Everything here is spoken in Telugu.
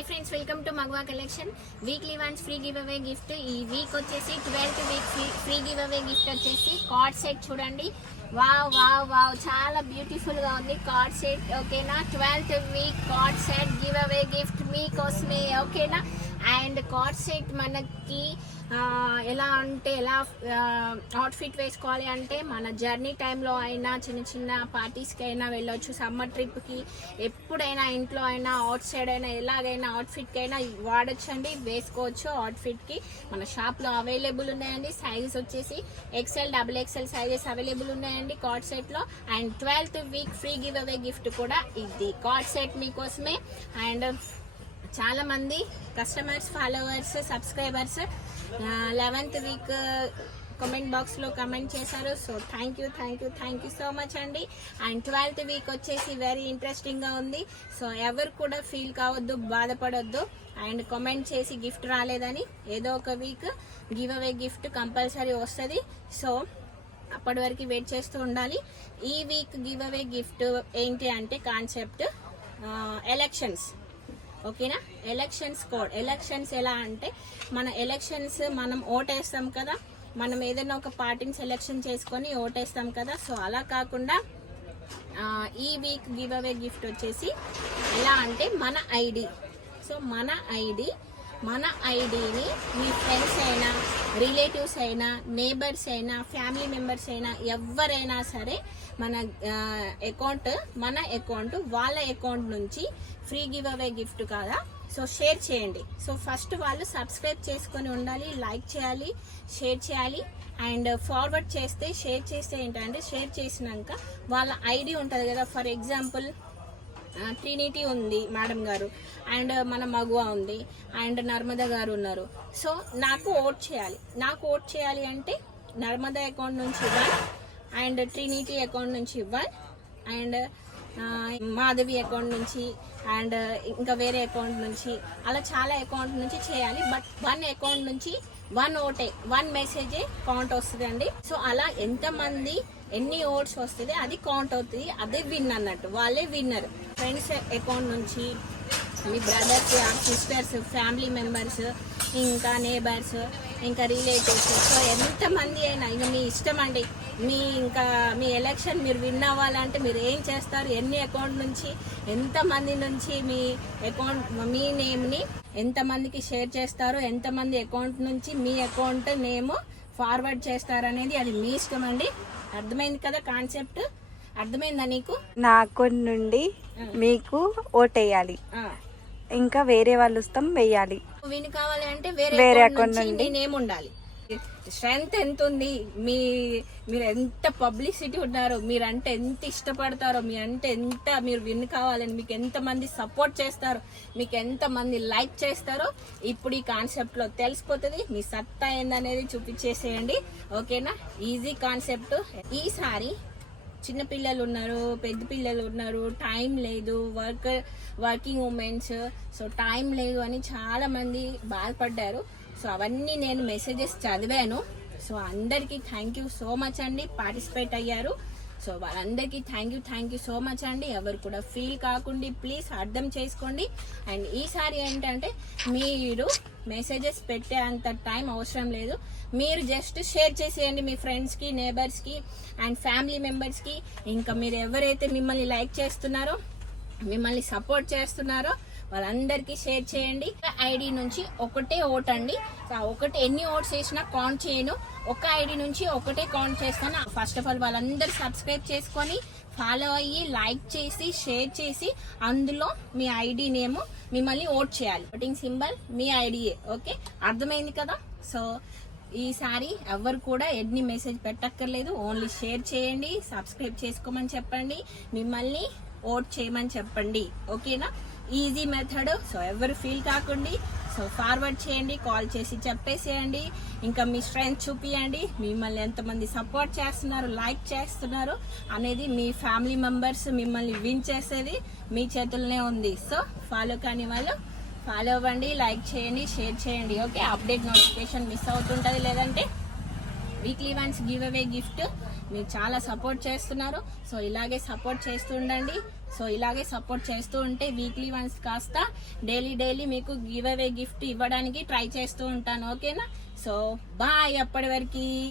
హాయ్ ఫ్రెండ్స్, వెల్కమ్ టు మగవా collection. Weekly once free giveaway gift. ఈ వీక్ వచ్చేసి 12th week free giveaway gift వచ్చేసి కార్డ్ సెట్. చూడండి, వావ్ వావ్ వావ్, చాలా బ్యూటిఫుల్ గా ఉంది కార్డ్ సెట్. ఓకేనా, 12th week card set giveaway gift మీకోసమే. ఓకేనా, అండ్ కార్డ్ సెట్ మనకి ఎలా అంటే ఎలా అవుట్ఫిట్ వేసుకోవాలి అంటే మన జర్నీ టైంలో అయినా చిన్న చిన్న పార్టీస్కి అయినా వెళ్ళొచ్చు, సమ్మర్ ట్రిప్కి, ఎప్పుడైనా ఇంట్లో అయినా అవుట్ సైడ్ అయినా ఎలాగైనా అవుట్ఫిట్కి అయినా వాడొచ్చండి, వేసుకోవచ్చు. అవుట్ఫిట్కి మన షాప్లో అవైలబుల్ ఉన్నాయండి. సైజెస్ వచ్చేసి XL, XXL సైజెస్ అవైలబుల్ ఉన్నాయండి కార్డ్ సెట్లో. And 12th week free giveaway gift కూడా ఇది కార్డ్ సెట్ మీకోసమే. అండ్ చాలా మంది customers, followers, subscribers 11th week comment బాక్స్లో కమెంట్ చేశారు. So thank you so much అండి. అండ్ 12th వీక్ వచ్చేసి వెరీ ఇంట్రెస్టింగ్గా ఉంది. సో ఎవరు కూడా ఫీల్ కావద్దు, బాధపడొద్దు. అండ్ కామెంట్ చేసి గిఫ్ట్ రాలేదని, ఏదో ఒక week give away gift compulsory వస్తుంది. సో అప్పటి వరకు వెయిట్ చేస్తూ ఉండాలి. ఈ వీక్ గివ్ అవే గిఫ్ట్ ఏంటి అంటే కాన్సెప్ట్ ఎలక్షన్స్. ఓకేనా, ఎలక్షన్స్ కోడ్. ఎలక్షన్స్ ఎలా అంటే మన ఎలక్షన్స్ మనం ఓటేస్తాం కదా, మనం ఏదైనా ఒక పార్టీని సెలెక్షన్ చేసుకొని ఓటేస్తాం కదా. సో అలా కాకుండా ఈ వీక్ గివ్ అవే గిఫ్ట్ వచ్చేసి ఎలా అంటే మన ఐడి. సో మన ఐడిని మీ ఫ్రెండ్స్ అయినా, రిలేటివ్స్ అయినా, నేబర్స్ అయినా, ఫ్యామిలీ మెంబర్స్ అయినా ఎవరైనా సరే మన అకౌంట్ వాళ్ళ అకౌంట్ నుంచి ఫ్రీ గివ్ అవే గిఫ్ట్ కదా. సో షేర్ చేయండి. సో ఫస్ట్ వాళ్ళు సబ్స్క్రైబ్ చేసుకొని ఉండాలి, లైక్ చేయాలి, షేర్ చేయాలి. అండ్ ఫార్వర్డ్ చేస్తే, షేర్ చేస్తే ఏంటంటే షేర్ చేసినాక వాళ్ళ ఐడి ఉంటుంది కదా. ఫర్ ఎగ్జాంపుల్ ట్రినిటీ ఉంది మేడం గారు, అండ్ మన మగువా ఉంది, అండ్ నర్మదా గారు ఉన్నారు. సో నాకు ఓట్ చేయాలి అంటే నర్మదా అకౌంట్ నుంచి 1, అండ్ ట్రినిటీ అకౌంట్ నుంచి 1, అండ్ మాధవి అకౌంట్ నుంచి, అండ్ ఇంకా వేరే అకౌంట్ నుంచి, అలా చాలా అకౌంట్ నుంచి చేయాలి. బట్ 1 అకౌంట్ నుంచి 1 ఓటే, 1 మెసేజే కౌంట్ వస్తుంది అండి. సో అలా ఎంతమంది ఎన్ని ఓట్స్ వస్తుంది అది కౌంట్ అవుతుంది, అదే విన్ అన్నట్టు, వాళ్ళే విన్నర్. ఫ్రెండ్స్ అకౌంట్ నుంచి మీ బ్రదర్స్, సిస్టర్స్, ఫ్యామిలీ మెంబర్స్, ఇంకా నేబర్స్, ఇంకా రిలేటివ్స్, సో ఎంతమంది అయినా ఇక మీ ఇష్టం అండి. మీ ఎలక్షన్ మీరు విన్ అవ్వాలంటే మీరు ఏం చేస్తారు, ఎన్ని అకౌంట్ నుంచి, ఎంతమంది నుంచి మీ అకౌంట్, మీ నేమ్ని ఎంతమందికి షేర్ చేస్తారో, ఎంతమంది అకౌంట్ నుంచి మీ అకౌంట్ నేమ్ ఫార్వర్డ్ చేస్తారనేది అది మీ ఇష్టం అండి. అర్థమైంది కదా కాన్సెప్ట్? అర్థమైందా నీకు? నా అకౌంట్ నుండి మీకు ఓటేయాలి, ఇంకా వేరే వాళ్ళు వస్తాం వెయ్యాలి. విన్ కావాలి అంటే వేరే అకౌంట్ నుండి నేమ్ ఉండాలి. స్ట్రెంత్ ఎంత ఉంది, మీరు ఎంత పబ్లిసిటీ ఉన్నారో, మీరంటే ఎంత ఇష్టపడతారో, మీరు విన్ కావాలని మీకు ఎంతమంది సపోర్ట్ చేస్తారో, మీకు ఎంతమంది లైక్ చేస్తారో ఇప్పుడు ఈ కాన్సెప్ట్ లో తెలిసిపోతుంది. మీ సత్తా ఏందనేది చూపించేసేయండి. ఓకేనా, ఈజీ కాన్సెప్ట్. ఈసారి చిన్న పిల్లలు ఉన్నారు, పెద్ద పిల్లలు ఉన్నారు, టైం లేదు, వర్కింగ్ ఉమెన్స్, సో టైం లేదు అని చాలా మంది బాధపడ్డారు. సో అవన్నీ నేను మెసేజెస్ చదివాను. సో అందరికీ థ్యాంక్ యూ సో మచ్ అండి, పార్టిసిపేట్ అయ్యారు. సో వాళ్ళందరికీ థ్యాంక్ యూ సో మచ్ అండి. ఎవరు కూడా ఫీల్ కాకుండా ప్లీజ్ అర్థం చేసుకోండి. అండ్ ఈసారి ఏంటంటే మీరు మెసేజెస్ పెట్టే అంత టైం అవసరం లేదు. మీరు జస్ట్ షేర్ చేసేయండి మీ ఫ్రెండ్స్కి, నేబర్స్కి, అండ్ ఫ్యామిలీ మెంబర్స్కి. ఇంకా మీరు ఎవరైతే మిమ్మల్ని లైక్ చేస్తున్నారో, మిమ్మల్ని సపోర్ట్ చేస్తున్నారో వాళ్ళందరికీ షేర్ చేయండి. ఐడి నుంచి ఒకటే ఓట్ అండి. ఒకటి ఎన్ని ఓట్స్ వేసినా కౌంట్ చేయను, ఒక ఐడి నుంచి ఒకటే కౌంట్ చేస్తాను. ఫస్ట్ ఆఫ్ ఆల్ వాళ్ళందరూ సబ్స్క్రైబ్ చేసుకొని, ఫాలో అయ్యి, లైక్ చేసి, షేర్ చేసి, అందులో మీ ఐడి నేమ్ మిమ్మల్ని ఓట్ చేయాలి. ఓటింగ్ సింబల్ మీ ఐడియే. ఓకే, అర్థమైంది కదా? సో ఈసారి ఎవరు కూడా ఎన్ని మెసేజ్ పెట్టక్కర్లేదు, ఓన్లీ షేర్ చేయండి, సబ్స్క్రైబ్ చేసుకోమని చెప్పండి, మిమ్మల్ని ఓట్ చేయమని చెప్పండి. ఓకేనా, ఈజీ మెథడ్. సో ఎవరు ఫీల్ కాకండి. సో ఫార్వర్డ్ చేయండి, కాల్ చేసి చెప్పేసేయండి, ఇంకా మీ స్ట్రెంగ్త్ చూపియండి, మిమ్మల్ని ఎంతమంది సపోర్ట్ చేస్తున్నారు, లైక్ చేస్తున్నారు అనేది మీ ఫ్యామిలీ మెంబర్స్ మిమ్మల్ని విన్ చేసేది మీ చేతుల్లోనే ఉంది. సో ఫాలో కాని వాళ్ళు ఫాలో అవ్వండి, లైక్ చేయండి, షేర్ చేయండి. ఓకే, అప్డేట్ నోటిఫికేషన్ మిస్ అవుతుంటుంది. లేదంటే weekly once give away gift మీరు చాలా సపోర్ట్ చేస్తున్నారు. సో ఇలాగే సపోర్ట్ చేస్తూ ఉండండి. సో ఇలాగే సపోర్ట్ చేస్తూ ఉంటే వీక్లీ వన్స్ కాస్త డైలీ మీకు గివ్ అవే గిఫ్ట్ ఇవ్వడానికి ట్రై చేస్తూ ఉంటాను. ఓకేనా? సో బాయ్ అప్పటి వరకు.